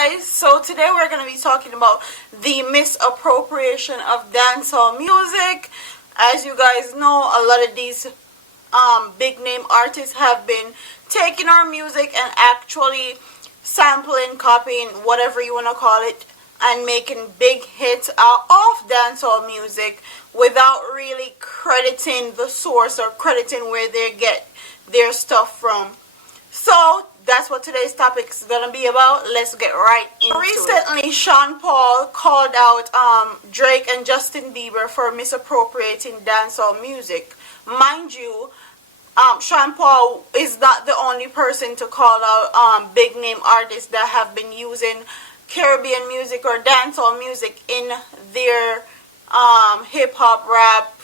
guys, so today we're going to be talking about the misappropriation of dancehall music. As you guys know, a lot of these big name artists have been taking our music and actually sampling, copying, whatever you want to call it, and making big hits out of dancehall music without really crediting the source or crediting where they get their stuff from. So that's what today's topic is going to be about. Let's get right into it. Recently, Sean Paul called out Drake and Justin Bieber for misappropriating dancehall music. Mind you, Sean Paul is not the only person to call out big name artists that have been using Caribbean music or dancehall music in their hip hop rap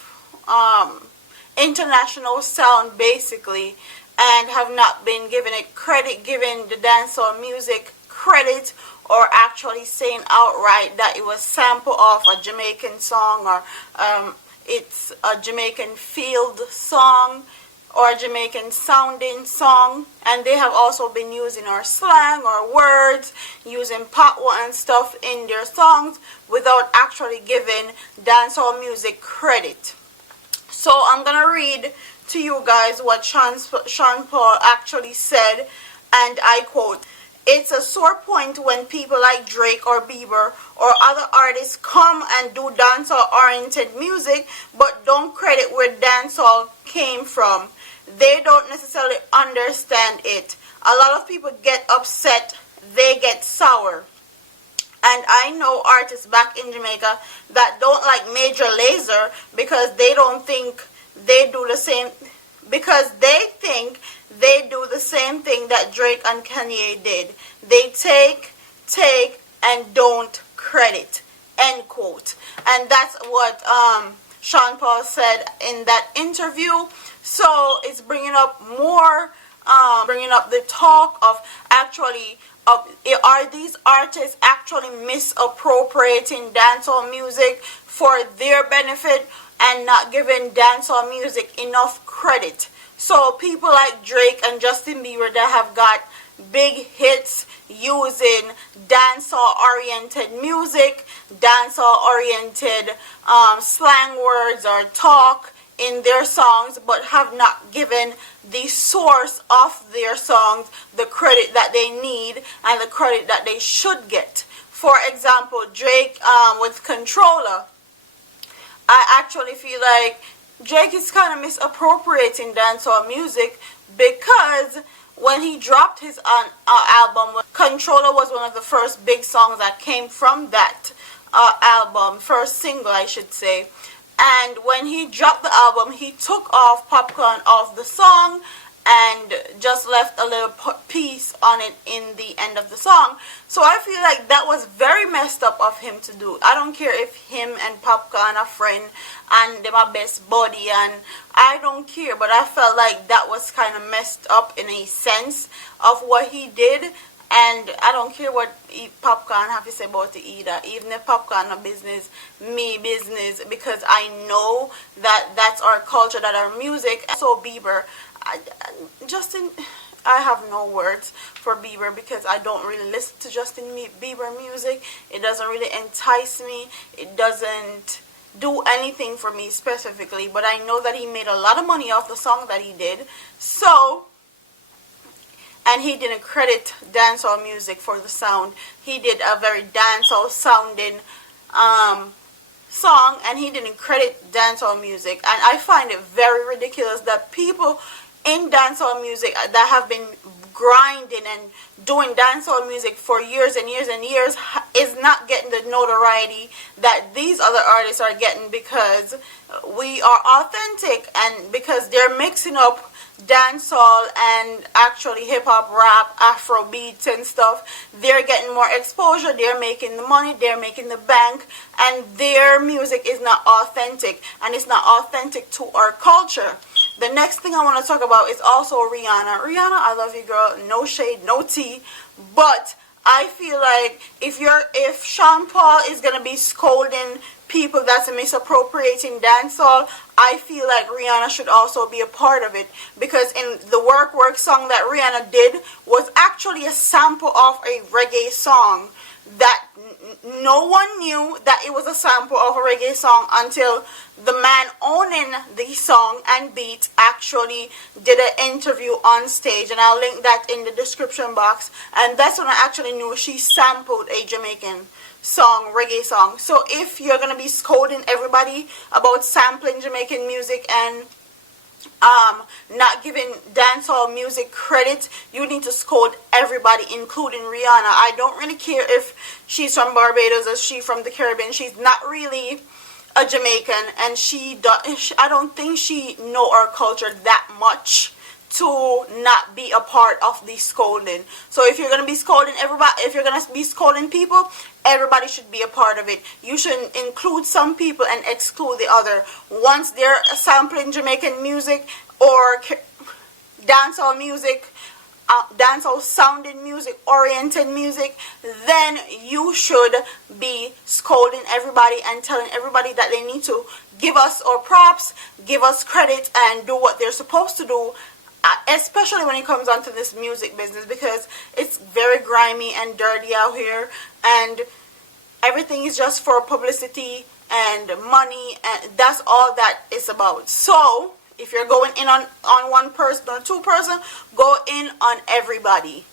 international sound basically, and have not been given it credit, giving the dancehall music credit, or actually saying outright that it was sampled off a Jamaican song, or it's a Jamaican field song or a Jamaican sounding song. And they have also been using our slang or words, using patois and stuff in their songs without actually giving dancehall music credit. So I'm gonna read to you guys what Sean Paul actually said, and I quote, "It's a sore point when people like Drake or Bieber or other artists come and do dancehall oriented music but don't credit where dancehall came from. They don't necessarily understand it. A lot of people get upset, they get sour. And I know artists back in Jamaica that don't like Major Lazer because they don't think they do the same, because they think they do the same thing that Drake and Kanye did. They take, and don't credit," end quote. And that's what Sean Paul said in that interview. So it's bringing up more, bringing up the talk of actually, are these artists actually misappropriating dancehall music for their benefit and not giving dancehall music enough credit? So people like Drake and Justin Bieber that have got big hits using dancehall oriented music, dancehall oriented slang words or talk in their songs, but have not given the source of their songs the credit that they need and the credit that they should get. For example, Drake with Controller. I actually feel like Drake is kind of misappropriating dancehall music, because when he dropped his album, Controller was one of the first big songs that came from that album, first single I should say. And when he dropped the album, he took off Popcorn off the song and just left a little piece on it in the end of the song. So I feel like that was very messed up of him to do. I don't care if him and Popcorn are friend and they're my best buddy, and I don't care, but I felt like that was kind of messed up in a sense of what he did. And I don't care what Popcorn have to say about it either. Even if Popcorn no business, me business, because I know that that's our culture, that our music. So Bieber, Justin, I have no words for Bieber because I don't really listen to Justin Bieber music. It doesn't really entice me. It doesn't do anything for me specifically. But I know that he made a lot of money off the song that he did. So, and he didn't credit dancehall music for the sound. He did a very dancehall sounding song, and he didn't credit dancehall music. And I find it very ridiculous that people in dancehall music that have been grinding and doing dancehall music for years and years and years is not getting the notoriety that these other artists are getting, because we are authentic and because they're mixing up dancehall and actually hip-hop, rap, Afro beats and stuff. They're getting more exposure, they're making the money, they're making the bank, and their music is not authentic, and it's not authentic to our culture. The next thing I want to talk about is also Rihanna. Rihanna, I love you, girl. No shade, no tea. But I feel like if Sean Paul is gonna be scolding people that's misappropriating dancehall, I feel like Rihanna should also be a part of it, because in the Work song that Rihanna did was actually a sample of a reggae song that no one knew that it was a sample of a reggae song until the man owning the song and beat actually did an interview on stage, and I'll link that in the description box. And that's when I actually knew she sampled a Jamaican song, reggae song. So if you're gonna be scolding everybody about sampling Jamaican music and not giving dancehall music credit, you need to scold everybody, including Rihanna. I don't really care if she's from Barbados or she's from the Caribbean. She's not really a Jamaican, and I don't think she know our culture that much to not be a part of the scolding. So if you're gonna be scolding everybody, if you're gonna be scolding people, everybody should be a part of it. You shouldn't include some people and exclude the other. Once they're sampling Jamaican music or dancehall music, dancehall sounding music, oriented music, then you should be scolding everybody and telling everybody that they need to give us our props, give us credit, and do what they're supposed to do, especially when it comes onto this music business, because it's very grimy and dirty out here, and everything is just for publicity and money, and that's all that it's about. So if you're going in on one person or two person, go in on everybody.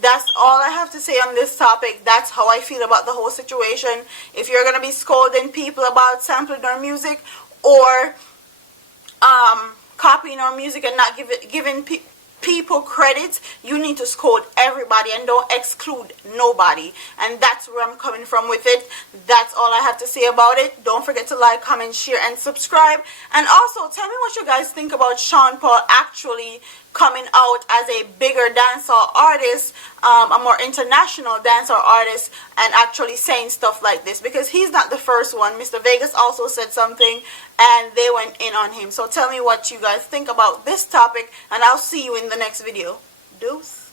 That's all I have to say on this topic. That's how I feel about the whole situation. If you're gonna be scolding people about sampling our music or copying our music and not giving people credit, you need to scold everybody and don't exclude nobody. And that's where I'm coming from with it. That's all I have to say about it. Don't forget to like, comment, share, and subscribe. And also tell me what you guys think about Sean Paul actually coming out as a bigger dancehall artist, a more international dancehall artist, and actually saying stuff like this, because he's not the first one. Mr. Vegas also said something and they went in on him. So tell me what you guys think about this topic, and I'll see you in the next video. Deuce.